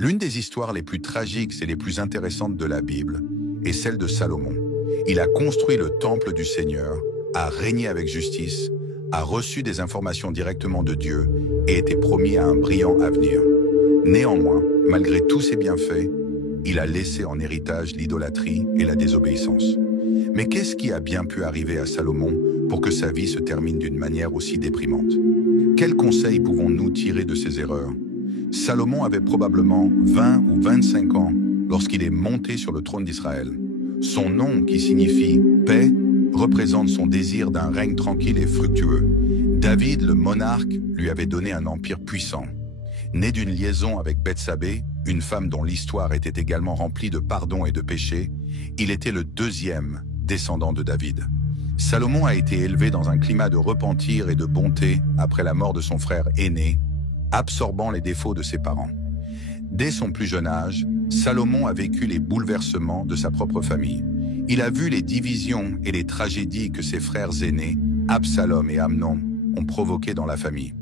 L'une des histoires les plus tragiques et les plus intéressantes de la Bible est celle de Salomon. Il a construit le temple du Seigneur, a régné avec justice, a reçu des informations directement de Dieu et été promis à un brillant avenir. Néanmoins, malgré tous ses bienfaits, il a laissé en héritage l'idolâtrie et la désobéissance. Mais qu'est-ce qui a bien pu arriver à Salomon pour que sa vie se termine d'une manière aussi déprimante? Quels conseils pouvons-nous tirer de ses erreurs? Salomon avait probablement 20 ou 25 ans lorsqu'il est monté sur le trône d'Israël. Son nom, qui signifie « paix », représente son désir d'un règne tranquille et fructueux. David, le monarque, lui avait donné un empire puissant. Né d'une liaison avec Bethsabée, une femme dont l'histoire était également remplie de pardon et de péché, il était le deuxième descendant de David. Salomon a été élevé dans un climat de repentir et de bonté après la mort de son frère aîné, absorbant les défauts de ses parents. Dès son plus jeune âge, Salomon a vécu les bouleversements de sa propre famille. Il a vu les divisions et les tragédies que ses frères aînés, Absalom et Amnon, ont provoquées dans la famille.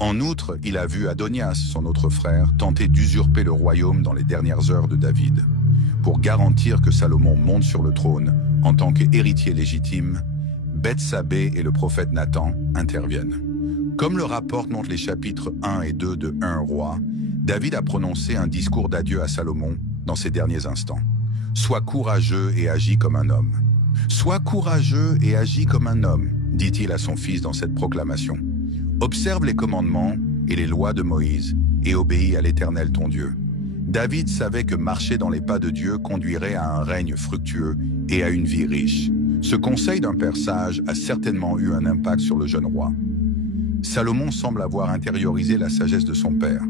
En outre, il a vu Adonias, son autre frère, tenter d'usurper le royaume dans les dernières heures de David. Pour garantir que Salomon monte sur le trône en tant qu'héritier légitime, Bethsabée et le prophète Nathan interviennent. Comme le rapportent les chapitres 1 et 2 de 1 Roi, David a prononcé un discours d'adieu à Salomon dans ses derniers instants. « Sois courageux et agis comme un homme. Sois courageux et agis comme un homme, dit-il à son fils dans cette proclamation. Observe les commandements et les lois de Moïse et obéis à l'Éternel ton Dieu. » David savait que marcher dans les pas de Dieu conduirait à un règne fructueux et à une vie riche. Ce conseil d'un père sage a certainement eu un impact sur le jeune roi. Salomon semble avoir intériorisé la sagesse de son père.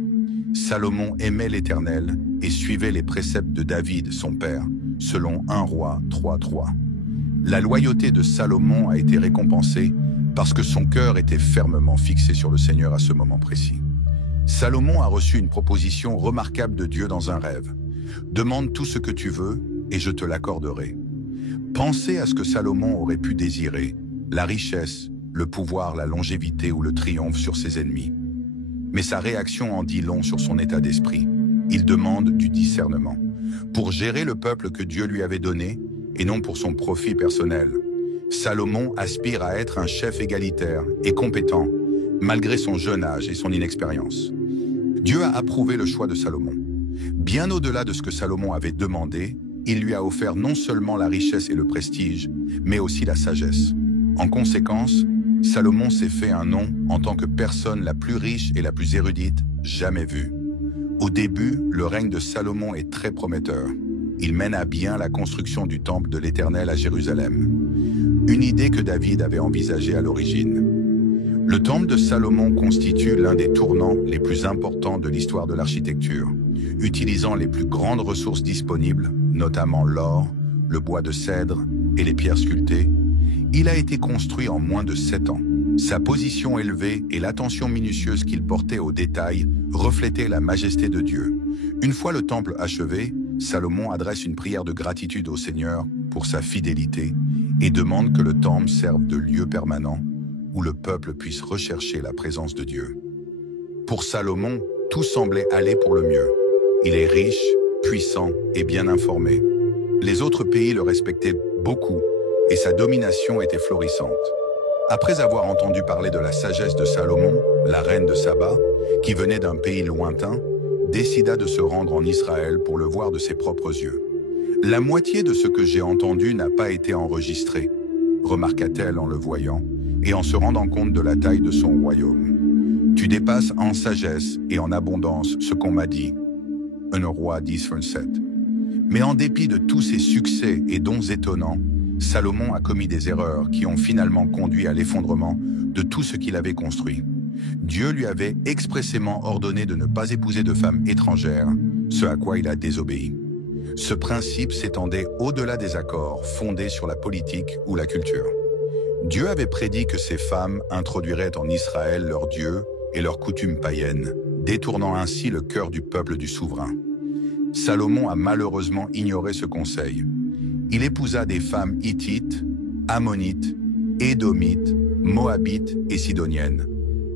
Salomon aimait l'Éternel et suivait les préceptes de David, son père, selon 1 Roi 3:3. La loyauté de Salomon a été récompensée parce que son cœur était fermement fixé sur le Seigneur à ce moment précis. Salomon a reçu une proposition remarquable de Dieu dans un rêve. « Demande tout ce que tu veux et je te l'accorderai. » Pensez à ce que Salomon aurait pu désirer, la richesse, le pouvoir, la longévité ou le triomphe sur ses ennemis. Mais sa réaction en dit long sur son état d'esprit. Il demande du discernement, pour gérer le peuple que Dieu lui avait donné, et non pour son profit personnel. Salomon aspire à être un chef égalitaire et compétent, malgré son jeune âge et son inexpérience. Dieu a approuvé le choix de Salomon. Bien au-delà de ce que Salomon avait demandé, il lui a offert non seulement la richesse et le prestige, mais aussi la sagesse. En conséquence, Salomon s'est fait un nom en tant que personne la plus riche et la plus érudite jamais vue. Au début, le règne de Salomon est très prometteur. Il mène à bien la construction du temple de l'Éternel à Jérusalem. Une idée que David avait envisagée à l'origine. Le temple de Salomon constitue l'un des tournants les plus importants de l'histoire de l'architecture, utilisant les plus grandes ressources disponibles, notamment l'or, le bois de cèdre et les pierres sculptées. Il a été construit en moins de 7 ans. Sa position élevée et l'attention minutieuse qu'il portait aux détails reflétaient la majesté de Dieu. Une fois le temple achevé, Salomon adresse une prière de gratitude au Seigneur pour sa fidélité et demande que le temple serve de lieu permanent où le peuple puisse rechercher la présence de Dieu. Pour Salomon, tout semblait aller pour le mieux. Il est riche, puissant et bien informé. Les autres pays le respectaient beaucoup et sa domination était florissante. Après avoir entendu parler de la sagesse de Salomon, la reine de Saba, qui venait d'un pays lointain, décida de se rendre en Israël pour le voir de ses propres yeux. « La moitié de ce que j'ai entendu n'a pas été enregistré », remarqua-t-elle en le voyant et en se rendant compte de la taille de son royaume. « Tu dépasses en sagesse et en abondance ce qu'on m'a dit. » 1 Roi 10:7. Mais en dépit de tous ses succès et dons étonnants, Salomon a commis des erreurs qui ont finalement conduit à l'effondrement de tout ce qu'il avait construit. Dieu lui avait expressément ordonné de ne pas épouser de femmes étrangères, ce à quoi il a désobéi. Ce principe s'étendait au-delà des accords fondés sur la politique ou la culture. Dieu avait prédit que ces femmes introduiraient en Israël leur Dieu et leurs coutumes païennes, détournant ainsi le cœur du peuple du souverain. Salomon a malheureusement ignoré ce conseil. Il épousa des femmes hittites, ammonites, édomites, moabites et sidoniennes,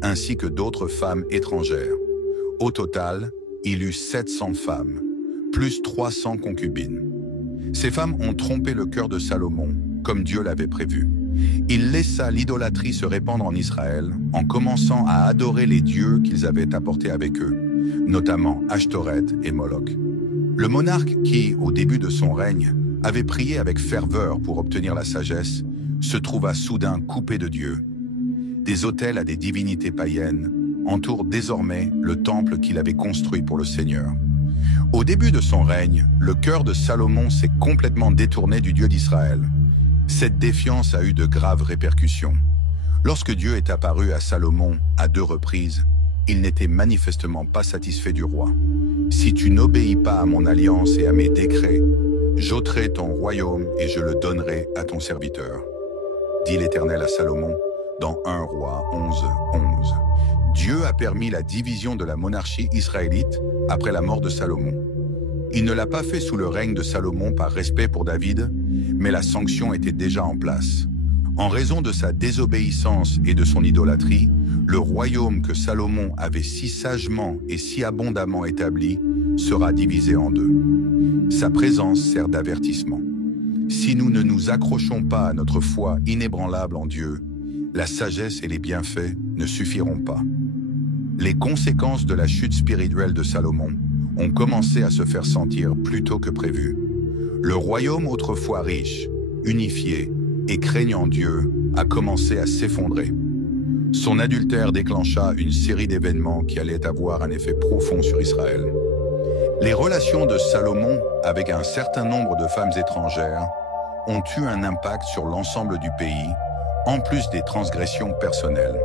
ainsi que d'autres femmes étrangères. Au total, il eut 700 femmes, plus 300 concubines. Ces femmes ont trompé le cœur de Salomon, comme Dieu l'avait prévu. Il laissa l'idolâtrie se répandre en Israël en commençant à adorer les dieux qu'ils avaient apportés avec eux, notamment Ashtoreth et Moloch. Le monarque qui, au début de son règne, avait prié avec ferveur pour obtenir la sagesse, se trouva soudain coupé de Dieu. Des autels à des divinités païennes entourent désormais le temple qu'il avait construit pour le Seigneur. Au début de son règne, le cœur de Salomon s'est complètement détourné du Dieu d'Israël. Cette défiance a eu de graves répercussions. Lorsque Dieu est apparu à Salomon à 2 reprises, il n'était manifestement pas satisfait du roi. « Si tu n'obéis pas à mon alliance et à mes décrets, j'ôterai ton royaume et je le donnerai à ton serviteur. » dit l'Éternel à Salomon dans 1 Roi 11:11. Dieu a permis la division de la monarchie israélite après la mort de Salomon. Il ne l'a pas fait sous le règne de Salomon par respect pour David, mais la sanction était déjà en place. En raison de sa désobéissance et de son idolâtrie, le royaume que Salomon avait si sagement et si abondamment établi sera divisé en 2. Sa présence sert d'avertissement. Si nous ne nous accrochons pas à notre foi inébranlable en Dieu, la sagesse et les bienfaits ne suffiront pas. Les conséquences de la chute spirituelle de Salomon ont commencé à se faire sentir plus tôt que prévu. Le royaume autrefois riche, unifié et craignant Dieu a commencé à s'effondrer. Son adultère déclencha une série d'événements qui allaient avoir un effet profond sur Israël. Les relations de Salomon avec un certain nombre de femmes étrangères ont eu un impact sur l'ensemble du pays, en plus des transgressions personnelles.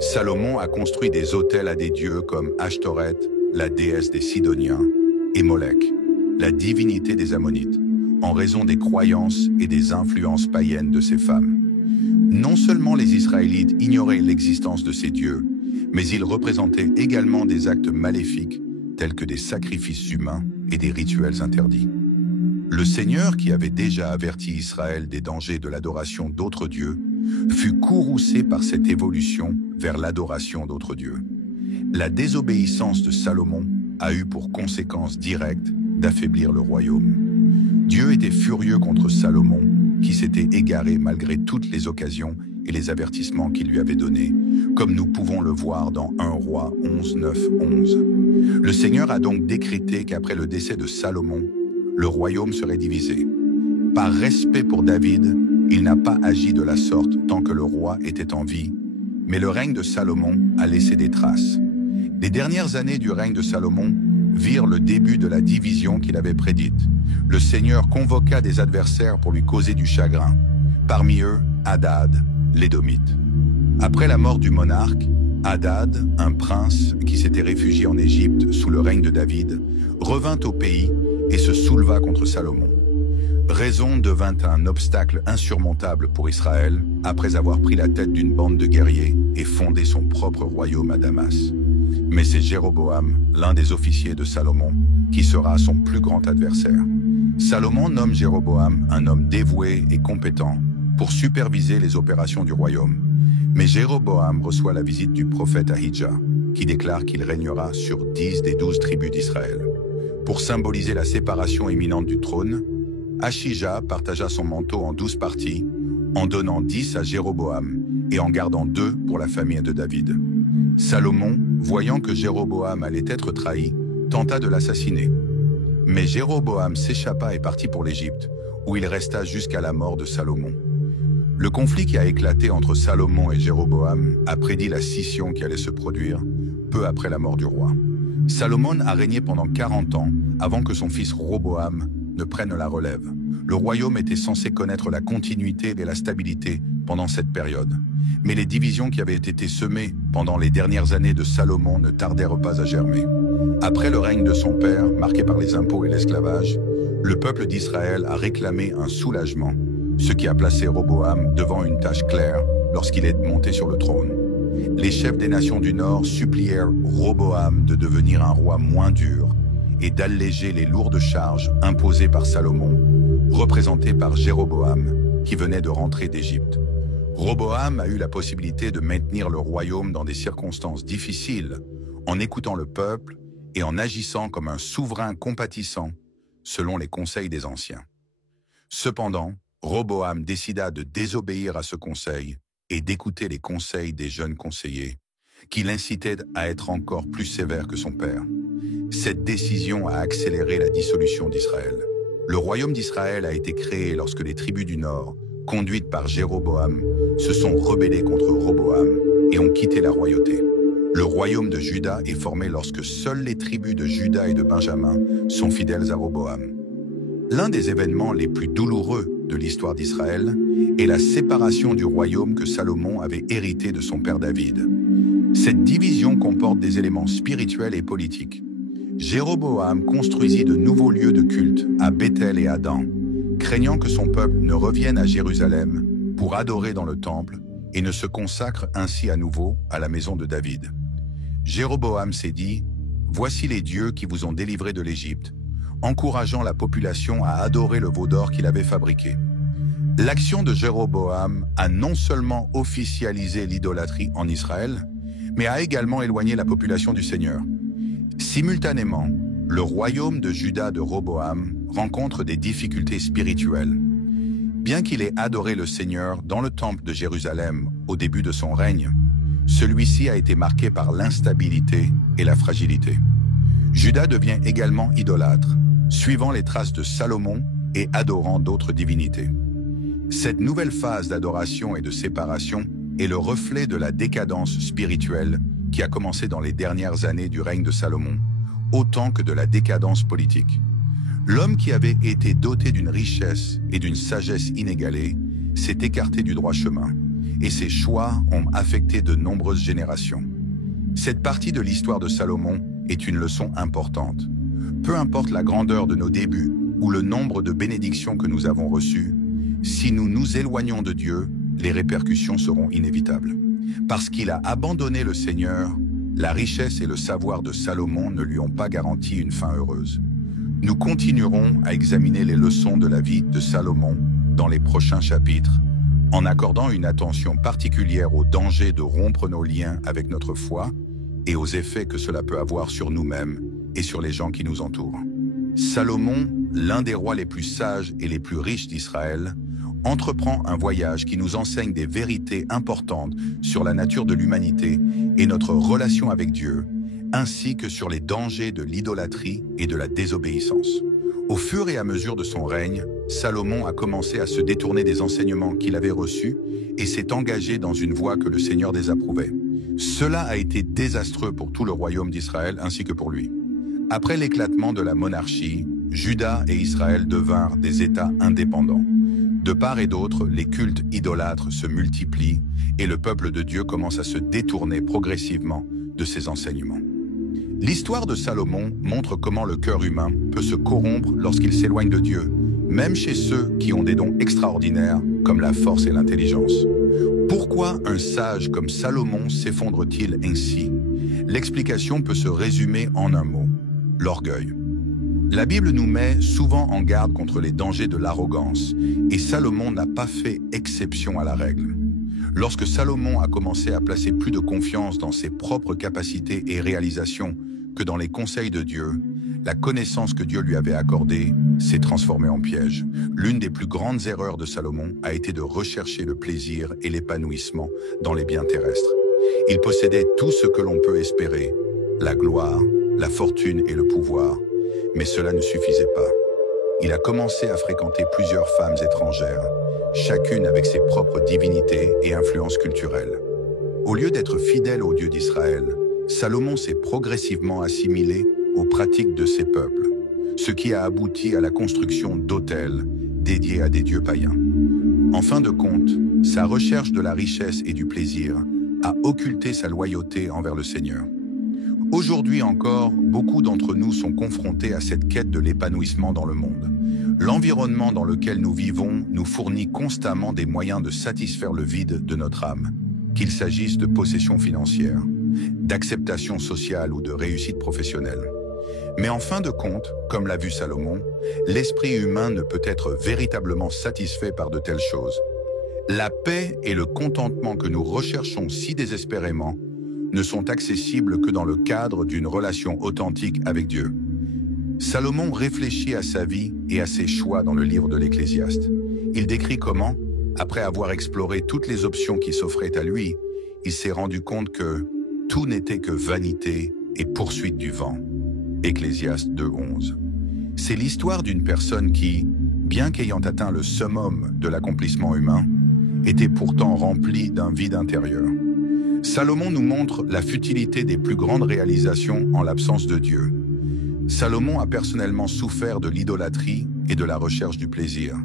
Salomon a construit des autels à des dieux comme Ashtoreth, la déesse des Sidoniens, et Molech, la divinité des Ammonites, en raison des croyances et des influences païennes de ces femmes. Non seulement les Israélites ignoraient l'existence de ces dieux, mais ils représentaient également des actes maléfiques tels que des sacrifices humains et des rituels interdits. Le Seigneur, qui avait déjà averti Israël des dangers de l'adoration d'autres dieux, fut courroucé par cette évolution vers l'adoration d'autres dieux. La désobéissance de Salomon a eu pour conséquence directe d'affaiblir le royaume. Dieu était furieux contre Salomon, qui s'était égaré malgré toutes les occasions et les avertissements qu'il lui avait donnés, comme nous pouvons le voir dans 1 Roi 11:9-11. Le Seigneur a donc décrété qu'après le décès de Salomon, le royaume serait divisé. Par respect pour David, il n'a pas agi de la sorte tant que le roi était en vie, mais le règne de Salomon a laissé des traces. Les dernières années du règne de Salomon virent le début de la division qu'il avait prédite. Le Seigneur convoqua des adversaires pour lui causer du chagrin. Parmi eux, Hadad, l'Édomite. Après la mort du monarque, Hadad, un prince qui s'était réfugié en Égypte sous le règne de David, revint au pays et se souleva contre Salomon. Rezon devint un obstacle insurmontable pour Israël après avoir pris la tête d'une bande de guerriers et fondé son propre royaume à Damas. Mais c'est Jéroboam, l'un des officiers de Salomon, qui sera son plus grand adversaire. Salomon nomme Jéroboam un homme dévoué et compétent pour superviser les opérations du royaume. Mais Jéroboam reçoit la visite du prophète Ahijah, qui déclare qu'il régnera sur 10 des 12 tribus d'Israël. Pour symboliser la séparation imminente du trône, Ahijah partagea son manteau en 12 parties, en donnant 10 à Jéroboam et en gardant 2 pour la famille de David. Salomon, voyant que Jéroboam allait être trahi, tenta de l'assassiner. Mais Jéroboam s'échappa et partit pour l'Égypte, où il resta jusqu'à la mort de Salomon. Le conflit qui a éclaté entre Salomon et Jéroboam a prédit la scission qui allait se produire peu après la mort du roi. Salomon a régné pendant 40 ans avant que son fils Roboam ne prenne la relève. Le royaume était censé connaître la continuité et la stabilité pendant cette période. Mais les divisions qui avaient été semées pendant les dernières années de Salomon ne tardèrent pas à germer. Après le règne de son père, marqué par les impôts et l'esclavage, le peuple d'Israël a réclamé un soulagement, ce qui a placé Roboam devant une tâche claire lorsqu'il est monté sur le trône. Les chefs des nations du Nord supplièrent Roboam de devenir un roi moins dur et d'alléger les lourdes charges imposées par Salomon, représenté par Jéroboam, qui venait de rentrer d'Égypte. Roboam a eu la possibilité de maintenir le royaume dans des circonstances difficiles, en écoutant le peuple et en agissant comme un souverain compatissant, selon les conseils des anciens. Cependant, Roboam décida de désobéir à ce conseil et d'écouter les conseils des jeunes conseillers, qui l'incitaient à être encore plus sévère que son père. Cette décision a accéléré la dissolution d'Israël. Le royaume d'Israël a été créé lorsque les tribus du Nord, conduites par Jéroboam, se sont rebellées contre Roboam et ont quitté la royauté. Le royaume de Juda est formé lorsque seules les tribus de Juda et de Benjamin sont fidèles à Roboam. L'un des événements les plus douloureux de l'histoire d'Israël est la séparation du royaume que Salomon avait hérité de son père David. Cette division comporte des éléments spirituels et politiques. Jéroboam construisit de nouveaux lieux de culte à Béthel et à Dan, craignant que son peuple ne revienne à Jérusalem pour adorer dans le temple et ne se consacre ainsi à nouveau à la maison de David. Jéroboam s'est dit « Voici les dieux qui vous ont délivrés de l'Égypte », encourageant la population à adorer le veau d'or qu'il avait fabriqué. L'action de Jéroboam a non seulement officialisé l'idolâtrie en Israël, mais a également éloigné la population du Seigneur. Simultanément, le royaume de Juda de Roboam rencontre des difficultés spirituelles. Bien qu'il ait adoré le Seigneur dans le temple de Jérusalem au début de son règne, celui-ci a été marqué par l'instabilité et la fragilité. Juda devient également idolâtre, suivant les traces de Salomon et adorant d'autres divinités. Cette nouvelle phase d'adoration et de séparation est le reflet de la décadence spirituelle qui a commencé dans les dernières années du règne de Salomon, autant que de la décadence politique. L'homme qui avait été doté d'une richesse et d'une sagesse inégalée s'est écarté du droit chemin, et ses choix ont affecté de nombreuses générations. Cette partie de l'histoire de Salomon est une leçon importante. Peu importe la grandeur de nos débuts ou le nombre de bénédictions que nous avons reçues, si nous nous éloignons de Dieu, les répercussions seront inévitables. Parce qu'il a abandonné le Seigneur, la richesse et le savoir de Salomon ne lui ont pas garanti une fin heureuse. Nous continuerons à examiner les leçons de la vie de Salomon dans les prochains chapitres, en accordant une attention particulière au danger de rompre nos liens avec notre foi et aux effets que cela peut avoir sur nous-mêmes et sur les gens qui nous entourent. Salomon, l'un des rois les plus sages et les plus riches d'Israël, entreprend un voyage qui nous enseigne des vérités importantes sur la nature de l'humanité et notre relation avec Dieu, ainsi que sur les dangers de l'idolâtrie et de la désobéissance. Au fur et à mesure de son règne, Salomon a commencé à se détourner des enseignements qu'il avait reçus et s'est engagé dans une voie que le Seigneur désapprouvait. Cela a été désastreux pour tout le royaume d'Israël ainsi que pour lui. Après l'éclatement de la monarchie, Juda et Israël devinrent des États indépendants. De part et d'autre, les cultes idolâtres se multiplient et le peuple de Dieu commence à se détourner progressivement de ses enseignements. L'histoire de Salomon montre comment le cœur humain peut se corrompre lorsqu'il s'éloigne de Dieu, même chez ceux qui ont des dons extraordinaires comme la force et l'intelligence. Pourquoi un sage comme Salomon s'effondre-t-il ainsi? L'explication peut se résumer en un mot: l'orgueil. La Bible nous met souvent en garde contre les dangers de l'arrogance, et Salomon n'a pas fait exception à la règle. Lorsque Salomon a commencé à placer plus de confiance dans ses propres capacités et réalisations que dans les conseils de Dieu, la connaissance que Dieu lui avait accordée s'est transformée en piège. L'une des plus grandes erreurs de Salomon a été de rechercher le plaisir et l'épanouissement dans les biens terrestres. Il possédait tout ce que l'on peut espérer, la gloire, la fortune et le pouvoir, mais cela ne suffisait pas. Il a commencé à fréquenter plusieurs femmes étrangères, chacune avec ses propres divinités et influences culturelles. Au lieu d'être fidèle au Dieu d'Israël, Salomon s'est progressivement assimilé aux pratiques de ces peuples, ce qui a abouti à la construction d'autels dédiés à des dieux païens. En fin de compte, sa recherche de la richesse et du plaisir a occulté sa loyauté envers le Seigneur. Aujourd'hui encore, beaucoup d'entre nous sont confrontés à cette quête de l'épanouissement dans le monde. L'environnement dans lequel nous vivons nous fournit constamment des moyens de satisfaire le vide de notre âme, qu'il s'agisse de possessions financières, d'acceptation sociale ou de réussite professionnelle. Mais en fin de compte, comme l'a vu Salomon, l'esprit humain ne peut être véritablement satisfait par de telles choses. La paix et le contentement que nous recherchons si désespérément ne sont accessibles que dans le cadre d'une relation authentique avec Dieu. Salomon réfléchit à sa vie et à ses choix dans le livre de l'Ecclésiaste. Il décrit comment, après avoir exploré toutes les options qui s'offraient à lui, il s'est rendu compte que tout n'était que vanité et poursuite du vent. Ecclésiaste 2:11. C'est l'histoire d'une personne qui, bien qu'ayant atteint le summum de l'accomplissement humain, était pourtant remplie d'un vide intérieur. Salomon nous montre la futilité des plus grandes réalisations en l'absence de Dieu. Salomon a personnellement souffert de l'idolâtrie et de la recherche du plaisir,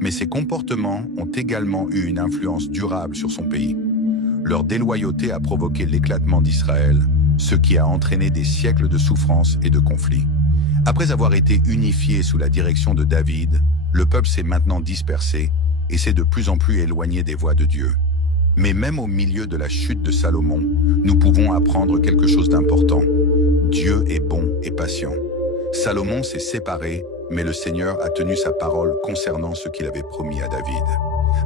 mais ses comportements ont également eu une influence durable sur son pays. Leur déloyauté a provoqué l'éclatement d'Israël, ce qui a entraîné des siècles de souffrance et de conflits. Après avoir été unifié sous la direction de David, le peuple s'est maintenant dispersé et s'est de plus en plus éloigné des voies de Dieu. Mais même au milieu de la chute de Salomon, nous pouvons apprendre quelque chose d'important. Dieu est bon et patient. Salomon s'est séparé, mais le Seigneur a tenu sa parole concernant ce qu'il avait promis à David.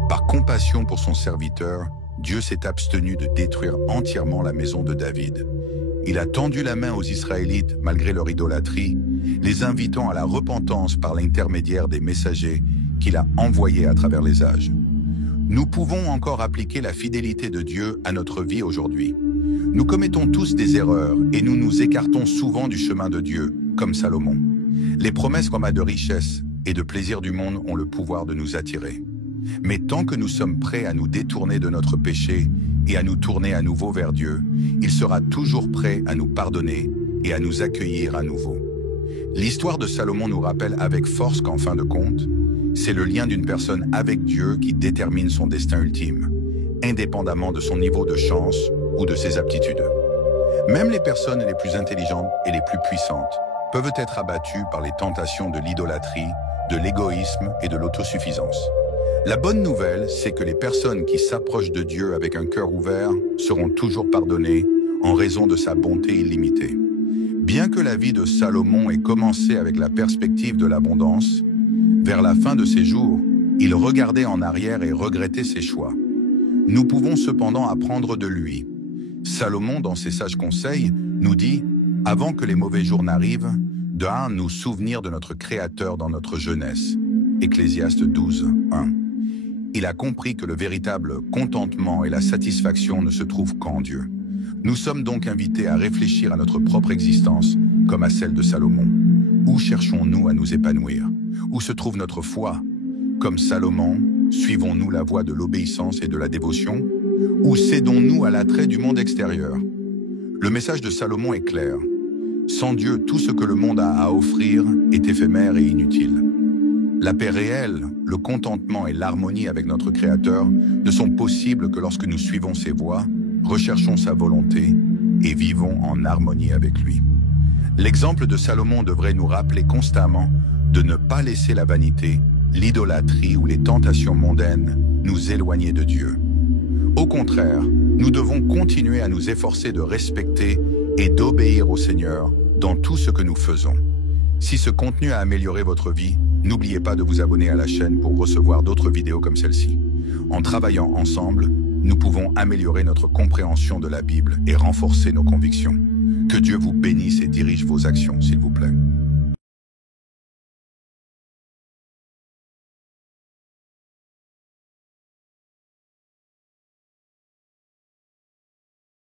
Par compassion pour son serviteur, Dieu s'est abstenu de détruire entièrement la maison de David. Il a tendu la main aux Israélites malgré leur idolâtrie, les invitant à la repentance par l'intermédiaire des messagers qu'il a envoyés à travers les âges. Nous pouvons encore appliquer la fidélité de Dieu à notre vie aujourd'hui. Nous commettons tous des erreurs et nous nous écartons souvent du chemin de Dieu, comme Salomon. Les promesses comme de richesse et de plaisir du monde ont le pouvoir de nous attirer. Mais tant que nous sommes prêts à nous détourner de notre péché et à nous tourner à nouveau vers Dieu, il sera toujours prêt à nous pardonner et à nous accueillir à nouveau. L'histoire de Salomon nous rappelle avec force qu'en fin de compte, c'est le lien d'une personne avec Dieu qui détermine son destin ultime, indépendamment de son niveau de chance ou de ses aptitudes. Même les personnes les plus intelligentes et les plus puissantes peuvent être abattues par les tentations de l'idolâtrie, de l'égoïsme et de l'autosuffisance. La bonne nouvelle, c'est que les personnes qui s'approchent de Dieu avec un cœur ouvert seront toujours pardonnées en raison de sa bonté illimitée. Bien que la vie de Salomon ait commencé avec la perspective de l'abondance, vers la fin de ses jours, il regardait en arrière et regrettait ses choix. Nous pouvons cependant apprendre de lui. Salomon, dans ses sages conseils, nous dit « Avant que les mauvais jours n'arrivent, de nous souvenir de notre Créateur dans notre jeunesse. » Ecclésiaste 12:1. Il a compris que le véritable contentement et la satisfaction ne se trouvent qu'en Dieu. Nous sommes donc invités à réfléchir à notre propre existence comme à celle de Salomon. Où cherchons-nous à nous épanouir? Où se trouve notre foi? Comme Salomon, suivons-nous la voie de l'obéissance et de la dévotion? Ou cédons-nous à l'attrait du monde extérieur? Le message de Salomon est clair. Sans Dieu, tout ce que le monde a à offrir est éphémère et inutile. La paix réelle, le contentement et l'harmonie avec notre Créateur ne sont possibles que lorsque nous suivons ses voies, recherchons sa volonté et vivons en harmonie avec lui. L'exemple de Salomon devrait nous rappeler constamment de ne pas laisser la vanité, l'idolâtrie ou les tentations mondaines nous éloigner de Dieu. Au contraire, nous devons continuer à nous efforcer de respecter et d'obéir au Seigneur dans tout ce que nous faisons. Si ce contenu a amélioré votre vie, n'oubliez pas de vous abonner à la chaîne pour recevoir d'autres vidéos comme celle-ci. En travaillant ensemble, nous pouvons améliorer notre compréhension de la Bible et renforcer nos convictions. Que Dieu vous bénisse et dirige vos actions, s'il vous plaît.